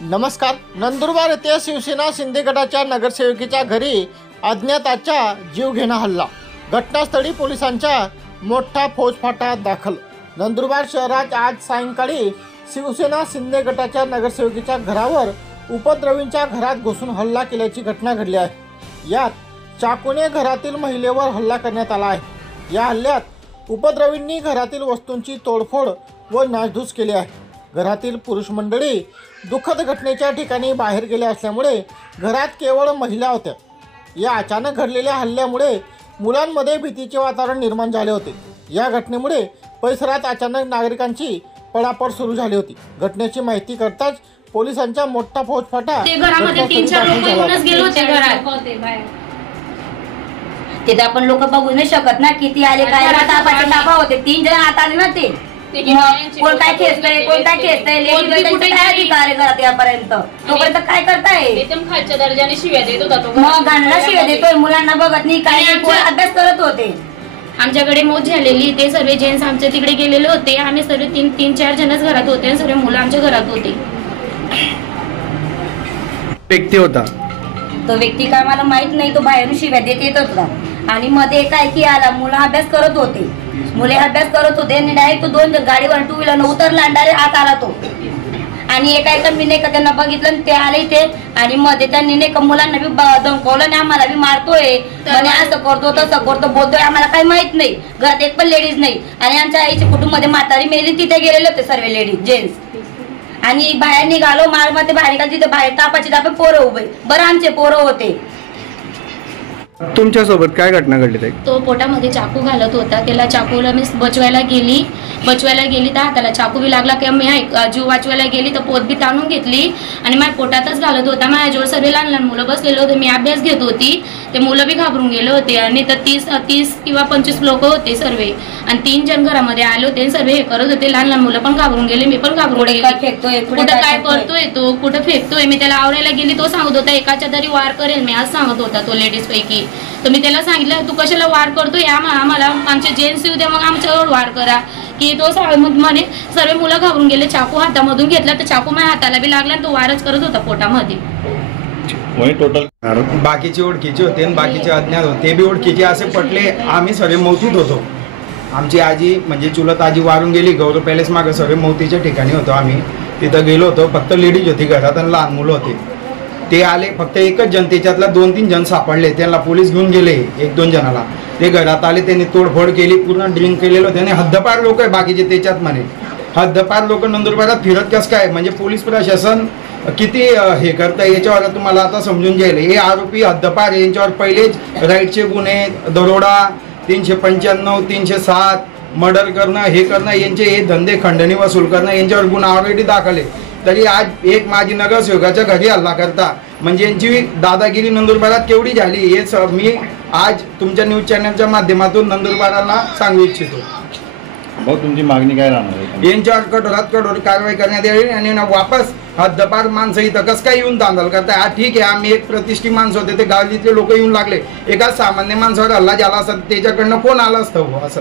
नमस्कार. नंदुरबार येथे शिवसेना शिंदे गटाच्या नगरसेवकीच्या घरी अज्ञाताचा जीवघेणा हल्ला. घटनास्थळी पोलिसांचा मोठा फौजफाटा दाखल. नंदुरबार शहरात आज सायंकाळी शिवसेना शिंदे गटाच्या नगरसेवकीच्या घरावर उपद्रवींच्या घरात घुसून हल्ला केल्याची घटना घडली आहे. यात चाकूने घरातील महिलेवर हल्ला करण्यात आला आहे. या हल्ल्यात उपद्रवींनी घरातील वस्तूंची तोडफोड व नासधूस केली आहे. घरातील पुरुष मंडळी दुःखद घटनेच्या ठिकाणी बाहेर गेले असल्यामुळे घरात केवळ महिला होत्या. या अचानक घडलेल्या हल्ल्यामुळे मुलांमध्ये भीतीचे वातावरण निर्माण झाले होते. या घटनेमुळे परिसरात अचानक नागरिकांची पळापळ सुरू झाली होती. घटनेची माहिती करताच पोलिसांचा मोठा फौजफाटा घरामध्ये 3-4 लोक येऊनच गेले होते घरात. तिथे आपण लोक बघू नाही शकत ना किती आले काय ताबा होते. 3 जण आत आले ना ते कोण काय खेचतंय कोण काय खेचतंय अधिकार घरात यापर्यंत तोपर्यंत काय करताय एकदम खालच्या दर्जाने शिव्या देत होता तो. मग गाण्याला शिव्या देतोय मुलांना बघत नाही काय अभ्यास करत होते. आमच्याकडे मौत झालेली ते सर्व जेंट्स आमच्या तिकडे गेलेले होते. आम्ही सर्व 3-4 जणच घरात होते. सर्व मुलं आमच्या घरात होते. व्यक्ती होता तो व्यक्ती काय मला माहित नाही. तो बाहेरून शिव्या देत येत होता आणि मध्ये काय की आला मुलं अभ्यास करत होते. मुले अभ्यास करत होते आणि डायरेक्ट तो 2 गाडीवर 2 व्हीलर उतरला आणि डायरेक्ट आत आला तो. आणि एका मी नाही का त्यांना बघितलं आणि ते आले इथे आणि मध्ये त्यांनी नाही का मुलांना बी धमकवलं आणि आम्हाला बी मारतोय म्हणे असं करतो तसं करतो बोलतोय. आम्हाला काही माहित नाही. घरात एक पण लेडीज नाही आणि आमच्या आईच्या कुटुंबामध्ये म्हातारी मेली तिथे गेलेले होते सर्व लेडीज जेंट्स. आणि बाहेर निघालो मारमध्ये बाहेर निघाल तिथे बाहेर तापाची तापे पोरं उभे. बरं आमचे पोरं होते. तुमच्या सोबत काय घटना घडली ताई? तो पोटामध्ये चाकू घालत होता. त्याला चाकूला मी बचवायला गेली तर हाताला चाकू बी लागला किंवा मी जीव वाचवायला गेली तर पोट बी ताणून घेतली आणि माझ्या पोटातच घालत होता. माझ्याजवळ सर्व लहान मुलं बसलेले होते. मी अभ्यास घेत होती. ते मुलं बी घाबरून गेले होते आणि तर 30 किंवा 25 लोक होते सर्व आणि 3 जण घरामध्ये आले होते. सर्व हे करत होते. लहान मुलं पण घाबरून गेले. मी पण घाबरून गेले. फेकतोय कुठं काय करतोय तो कुठं फेकतोय. मी त्याला आवरायला गेली. तो सांगत होता एकाच्या तरी वार करेल मी आज सांगत होता तो लेडीज पैकी. तर मी त्याला सांगितलं तू कशाला वार करतोय आम्हाला आमचे जेंट्स येऊ द्या मग आमच्यावर वार करा की तो मग म्हणे सर्व मुलं घाबरून गेले. चाकू हातामधून घेतला तर चाकू माझ्या हाताला बी लागला आणि तो वारच करत होता पोटामध्ये. टोटल बाकीचे ओळखीचे होते आणि बाकीचे अज्ञात होते. ते बी ओळखीचे असे पटले. आम्ही सर्व मौतीत होतो. आमची आजी म्हणजे चुलत आजी वारून गेली. गौरव पॅलेस मागे सर्व मौतीच्या ठिकाणी होतो. आम्ही तिथं गेलो होतो. फक्त लेडीज होती घरात आणि लहान मुलं होते. ते आले फक्त एकच जण त्याच्यातला 2-3 जण सापडले. त्यांना पोलीस घेऊन गेले. 1-2 जणाला ते घरात आले. त्यांनी तोडफोड केली. पूर्ण ड्रिंक केलेलं होतं आणि हद्दपार लोक आहे बाकीचे त्याच्यात म्हणे. हद्दपार लोक नंदुरबारात फिरत कसं काय म्हणजे पोलीस प्रशासन किती हे करतं याच्यावर तुम्हाला आता समजून घ्यायला. हे आरोपी हद्दपार यांच्यावर पहिलेच राईटचे गुन्हे दरोडा 395 307 मर्डर करणं हे करणं यांचे हे धंदे खंडणी वसूल करणं यांच्यावर गुन्हा ऑलरेडी दाखल आहे. तरी आज एक माजी नगरसेवकाच्या घरी हल्ला करता म्हणजे यांची दादागिरी नंदुरबारात केवढी झाली हे मी आज तुमच्या न्यूज चॅनलच्या माध्यमातून नंदुरबाराला सांगू इच्छितो. भाऊ तुमची मागणी काय राहणार? यांच्यावर कठोरात कठोर कारवाई करण्यात यावी आणि वापस हद्दपार माणसं इथं कसं काय येऊन दांदल करताय. हा ठीक आहे आम्ही एक प्रतिष्ठित माणसं होते. ते गावातले लोक येऊन लागले. एका सामान्य माणसावर हल्ला झाला असता त्याच्याकडनं कोण आलं असतं असं